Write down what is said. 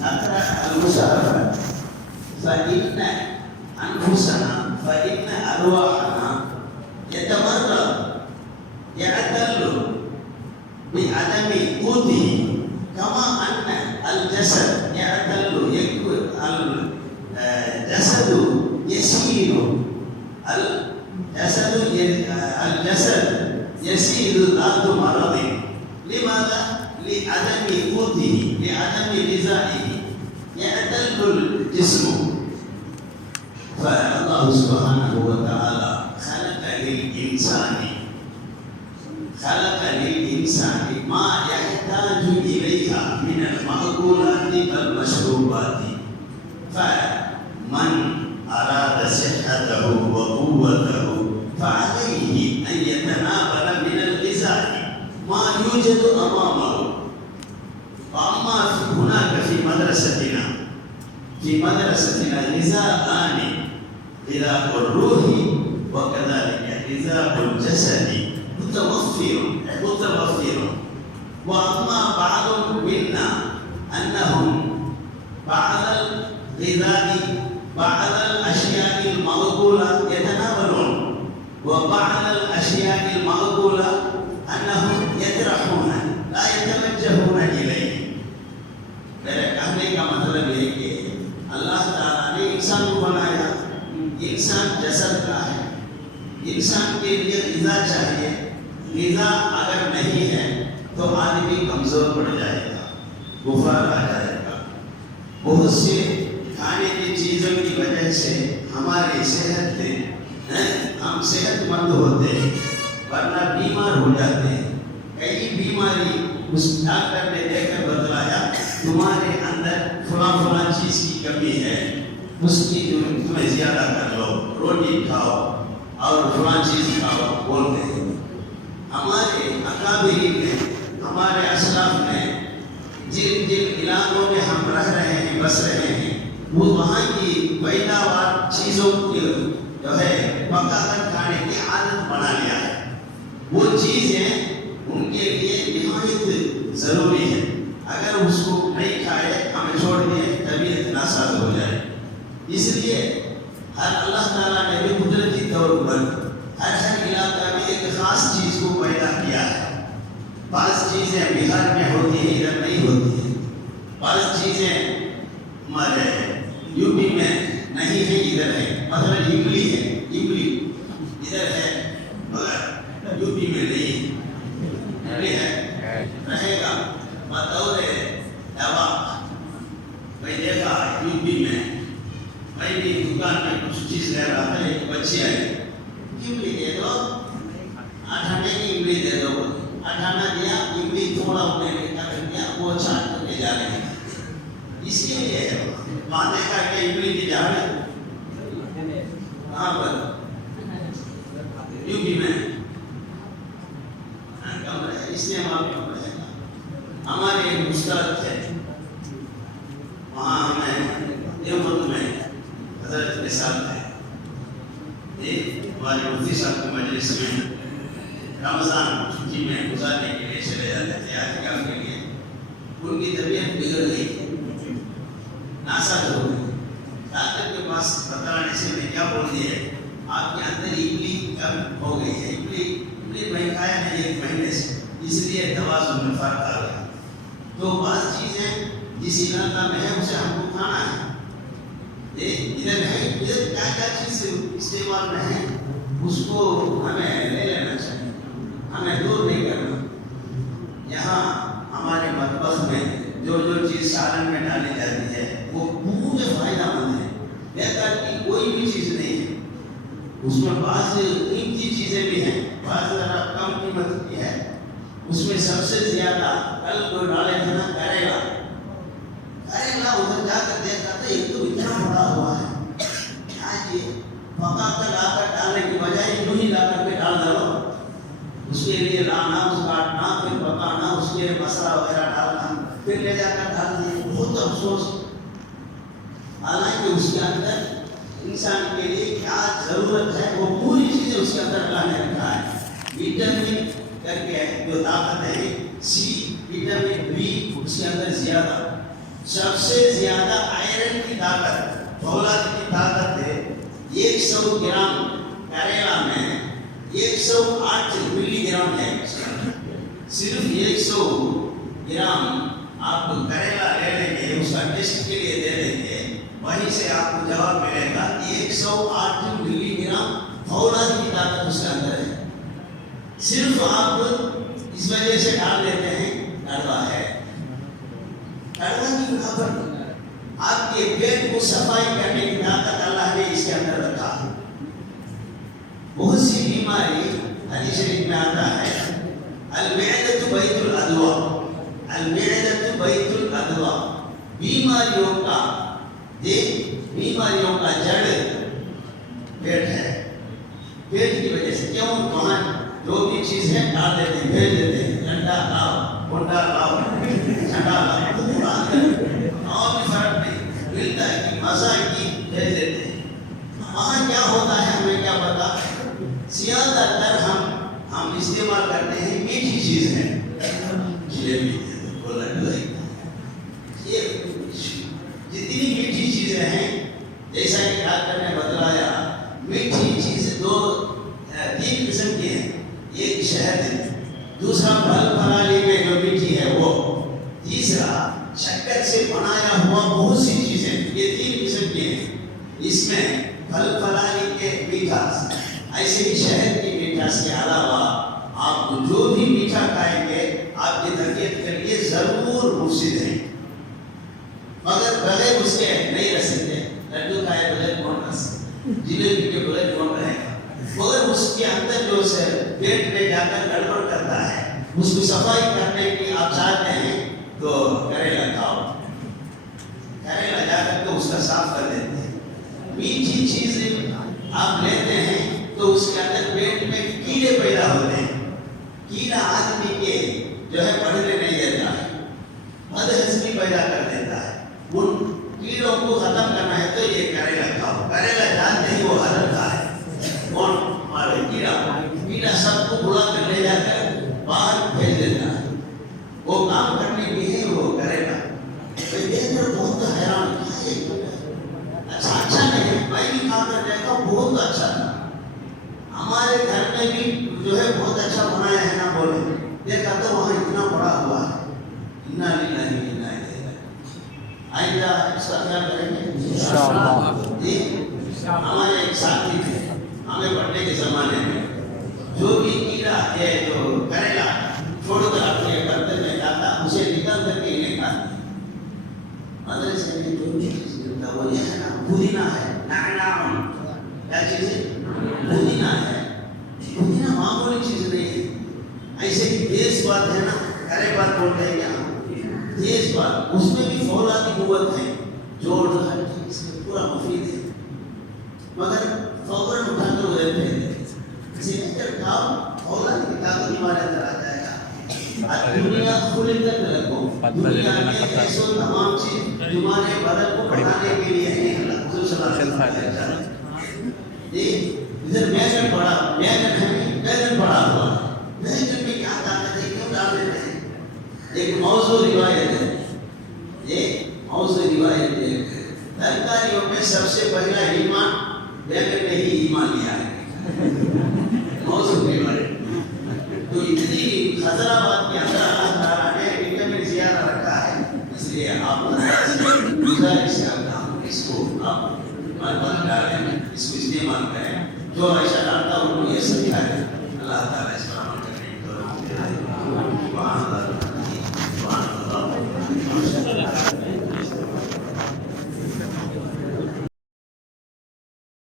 نقرأ المشارفة فإن أنفسنا فإن أرواحنا يتمرد يعتل بعدم قوته كما أن الجسد يعتل الجسد يسير الجسد يسير ذات مرض. لماذا؟ لعدم قوته لعدم غذائه يعتل الجسم. فالله سبحانه وتعالى خلق للإنسان ما يحتاج إليها من المأكولات والمشروبات. فمن أراد صحته وقوته فعليه أن يتناول من الغذاء ما يوجد أمامه. وأما هناك في مدرستنا غذاءان، غذاء الروح وكذلك غذاء الجسد متوفر. وأما بعض منا أنهم بعض الغذاء بعض الأشياء المأكولة يتناولون، وبعض الأشياء المأكولة أنهم يطرحون لا يتوجهون إليه. میرے کہنے کا مطلب یہ کہ اللہ تعالیٰ نے انسان کو بنایا، انسان جسد کا ہے، انسان کے لیے غذا چاہیے. غذا اگر نہیں ہے تو آدمی کمزور پڑ جائے گا، بخار آ جائے گا. بہت سے کھانے کی چیزوں کی وجہ سے ہماری صحت میں ہم صحت مند ہوتے ہیں ورنہ بیمار ہو جاتے ہیں. کئی بیماری اس ڈاکٹر نے دیکھ کر بتلایا تمہارے اندر فلاں چیز کی کمی ہے، اس کی تمہیں زیادہ کر لو، روٹی کھاؤ اور فلاں چیز کھاؤ بولتے ہیں. ہمارے اکابرین نے ہمارے اسلاف نے جن علاقوں میں ہم رہ رہے ہیں بس رہے ہیں وہ وہاں کی پیداوار چیزوں کی جو ہے پکا کر کھانے کی عادت بنا لیا ہے. وہ چیزیں ان کے لیے نہایت ضروری ہے. اگر اس کو نہیں کھائے ہمیں چھوڑ دیں طبیعت ناساز ہو جائے. اس لیے ہر اللہ تعالیٰ نے بھی قدرتی طور پر ہر علاقہ میں ایک خاص چیز کو پیدا کیا ہے. بعض چیزیں بہار میں ہوتی ہیں ادھر نہیں ہوتی ہیں، بعض چیزیں ہمارے یو پی میں نہیں ہے ادھر ہے. مثلا املی ہے، املی ادھر ہے مگر یو پی میں نہیں ہے، رہے گا. بطور دوا میں دیکھا یو پی میں، میں بھی دکان میں کچھ چیز لے رہا تھا، ایک بچی آئی املی دے دو، 8 آنے کی املی دے دو. 8 آنا دیا، املی تھوڑا انہیں لکھا کر دیا، وہ چھاٹ کر لے جا رہے ہیں. اس کے لیے وہاں دیکھا کہ املی کی جھاڑ کہاں پر یو پی میں کم رہے، استعمال کم رہے گا. ہمارے ایک استاد تھے وہاں ہمیں دیوبند میں حضرت کے ساتھ تھے. ہمارے مفتی صاحب کی مجلس میں رمضان چھٹی میں گزارنے کے لیے چلے جاتے تھے اعتکاف کے لیے. ان کی طبیعت بگڑ گئی، ناساز ہو گئی. ڈاکٹر کے پاس بتلانے سے میں کیا بول دیا آپ کے اندر املی کم ہو گئی ہے، املی میں کھایا نہیں 1 مہینے سے، اس لیے توازن میں فرق آ گیا. تو بعض چیزیں جس علاقہ میں ہے اسے ہم کو کھانا ہے. ادھر ہے ادھر کیا چیز استعمال میں ہے اس کو ہمیں لے لینا چاہیے، ہمیں دور نہیں کرنا. یہاں ہمارے مطبخ میں جو چیز سالن میں ڈالی جاتی ہے وہ پورے فائدہ مند ہے، بیکار کی کوئی بھی چیز نہیں ہے. اس میں بعض قیمتی چیزیں بھی ہیں، بعض ذرا کم قیمت کی ہے. اس میں سب سے زیادہ کل کو ڈالے تھے نا کریلا ادھر جا کر دیکھا تھا ایک تو اتنا بڑا ہوا ہے. پکا کر لا کر ڈالنے کی بجائے یوں ہی لا کر کے ڈال دو. اس کے لیے لانا، اس کاٹنا، پھر پکانا، اس کے مسالہ وغیرہ ڈالنا، پھر لے جا کر ڈال دیں. بہت افسوس. حالانکہ اس کے اندر انسان کے لیے کیا ضرورت ہے وہ پوری چیزیں اس کے اندر اللہ نے رکھا ہے. وٹامن کر کے جو طاقت ہے سی، وٹامن بی اس کے اندر زیادہ، سب سے زیادہ آئرن کی طاقت، فولاد کی طاقت ہے 100 گرام کریلا میں 108 ملی گرام ہے. صرف 100 گرام آپ کریلا لے لیں گے، اس کا ٹیسٹ کے لیے دے دیں گے، وہیں سے آپ کو جواب ملے گا 108 ملی گرام فولاد کی طاقت اس کے اندر ہے. صرف آپ اس وجہ سے ڈال دیتے ہیں کڑوا ہے. کڑوا کی یہاں پر آپ کے پیٹ کو صفائی کرنے کی طاقت اللہ نے اس کے اندر رکھا. بہت سی بیماری حدیث شریف میں آتا ہے المعدۃ بیت الادواء، المعدۃ بیت الادواء، بیماریوں کا جڑ پیٹ ہے. پیٹ کی وجہ سے کیوں وہاں جو بھی چیز ہے ڈال دیتے ہیں، بھیج دیتے ہیں، ٹھنڈا لاؤ، بونڈا لاؤ، ٹھنڈا لاؤ، اور بھی فرق نہیں ملتا ہے کہ مزہ کی بھیج دیتے ہیں. وہاں کیا ہوتا ہے ہمیں کیا پتا. زیادہ تر ہم استعمال کرتے ہیں میٹھی چیز ہے، جلیبی، یہ جتنی میٹھی چیزیں ہیں جیسا کہ ڈاکٹر نے بتلایا میٹھی چیز 3 قسم کی ہیں. ایک شہد ہے، دوسرا پھل پھلالی میں جو میٹھی ہے وہ، تیسرا شکر سے بنایا ہوا بہت سی چیزیں. یہ 3 قسم کی ہیں. اس میں پھل پھلالی کے میٹھاس، ایسے ہی شہد کی میٹھاس کے علاوہ آپ جو بھی میٹھا کھائیں گے آپ کی طبیعت کے لیے ضرور مفید ہے، مگر بغیر اس کے نہیں رہ سکتے. لڈو کھائے بغیر کون رہ سکتے، جلیبی کے بغیر کون رہے گا. مگر اس کے اندر جو سے پیٹ میں جا کر گڑبڑ کرتا ہے، اس کو صفائی کرنے کی آپ چاہتے ہیں تو کریلا کھاؤ. کریلا جا کر کے اس کا صاف کر دیتے ہیں. میٹھی چیزیں آپ لیتے ہیں تو اس کے اندر پیٹ میں کیڑے پیدا ہوتے ہیں. کیڑا آدمی کے جو ہے پڑھنے نہیں دیتا ہے، بدہضمی پیدا کر دیتا ہے. ان کیڑوں کو ختم کرنا ہے تو یہ کریلا کھاؤ. کریلا جانتے ہی وہ ہرتا ہے. کون ہمارے کیڑا سب کو بلا کر لے جا کر باہر بھیج دیتا ہے. وہ کام کرنے کی ہے وہ کریلا. دیکھ کر بہت حیران، اچھا نہیں ہے. میں بھی کھا کر دیکھا بہت اچھا تھا. ہمارے گھر میں بھی جو ہے بہت اچھا بنایا ہے نا، بولے دیکھا تو وہاں اتنا بڑا ہوا ہے. انا للہ و انا الیہ راجعون. آئندہ اس کا خیال کریں گے انشاءاللہ. ہمارے ایک ساتھی تھے ہمیں پڑھنے کے زمانے میں، جو بھی کیڑا ہے جو کریلا چھوڑ کر اپنے برتن میں جاتا اسے نکال کر کے انہیں کھاتے. مدرسے میں جو بھی چیز ملتا وہ یہ ہے نا، پودینہ ہے، نعناع. کیا چیز ہے؟ پودینہ ہے. پودینہ معمولی چیز نہیں ہے. ایسے ہی تیز بات ہے نا، کرے بات بولتے ہیں یہاں، تیز بات اس میں بھی فولادی قوت ہے، جوڑ ہر چیز سے پورا مفید ہے. مگر فوراً اٹھا کر ادھر پھینک دیتے. اسی لیے کھاؤ، فولاد کی طاقت ہمارے اندر آ جائے گا. دنیا خلقت لکم، دنیا میں ایسو تمام چیز تمہارے بدن کو بنانے کے لیے ہے. حضور صلی اللہ علیہ وسلم ادھر بیگن پڑا، بیگن پڑا ہوا ہے. بیگن میں کیا طاقت ہے، کیوں ڈال دیتے ہیں؟ ایک موضوع روایت ہے، ایک موضوع روایت ہے. ترکاریوں میں سب سے پہلا ایمان بیگن نے ہی ایمان لیا ہے. موضوع روایت تو اتنی حیدرآباد کے اندر اللہ تعالیٰ نے وٹامن زیادہ رکھا ہے. اس لیے آپ گزارش کرتا ہوں اس کو آپ ڈالیں، اس کو استعمال کریں. جو ایسا ڈالتا ہوں وہ یہ سمجھا ہے. اللہ تعالیٰ